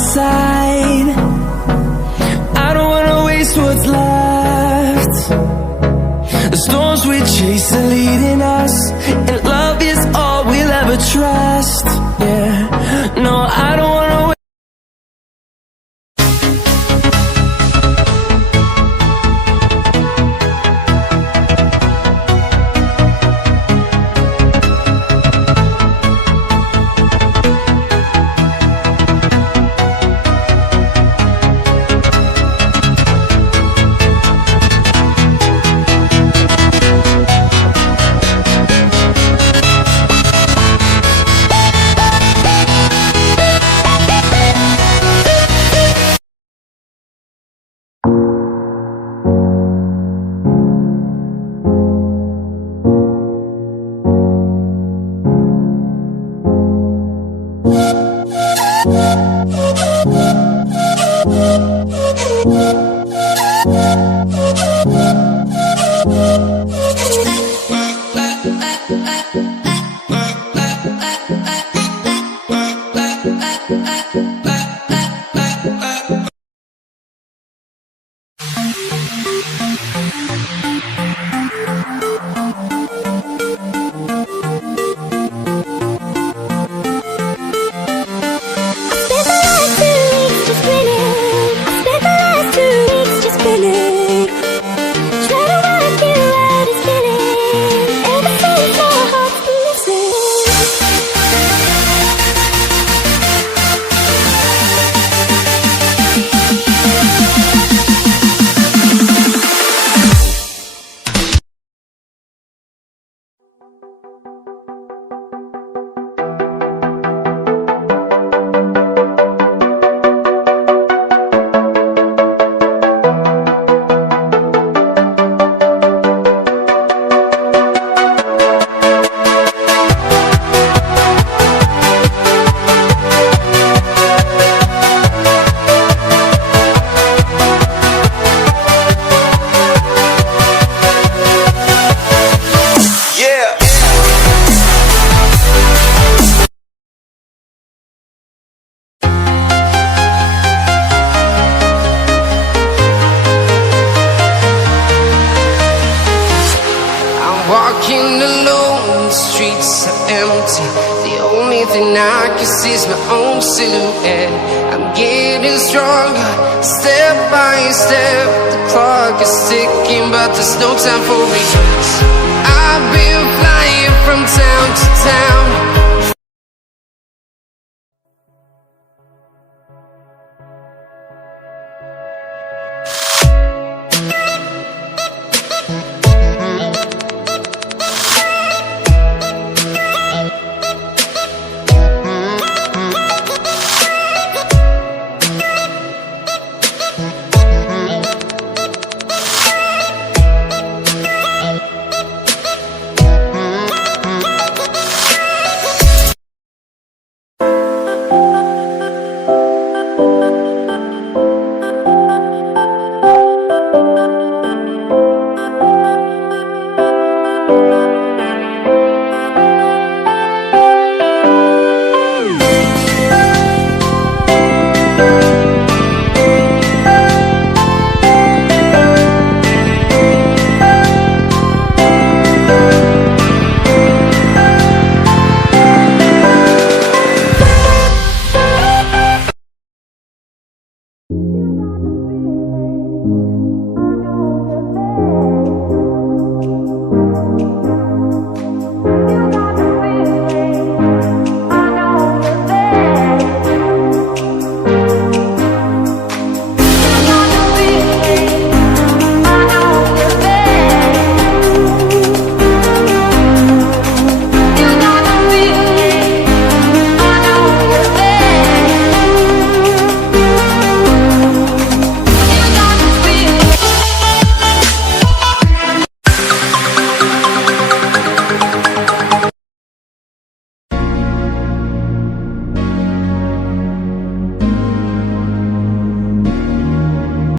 side. I don't wanna waste what's left. The storms we chase are leading us, and love is all we'll ever trust. Yeah, no, I don't wanna wait. Walking alone, the streets are empty. The only thing I can see is my own silhouette. I'm getting stronger, step by step. The clock is ticking, but there's no time for regrets. I've been flying from town to town,